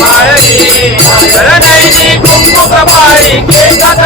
भारती रणजी कुंभ कपारी के कथा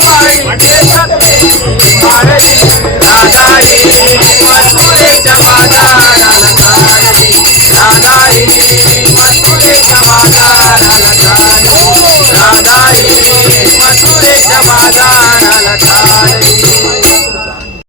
nobody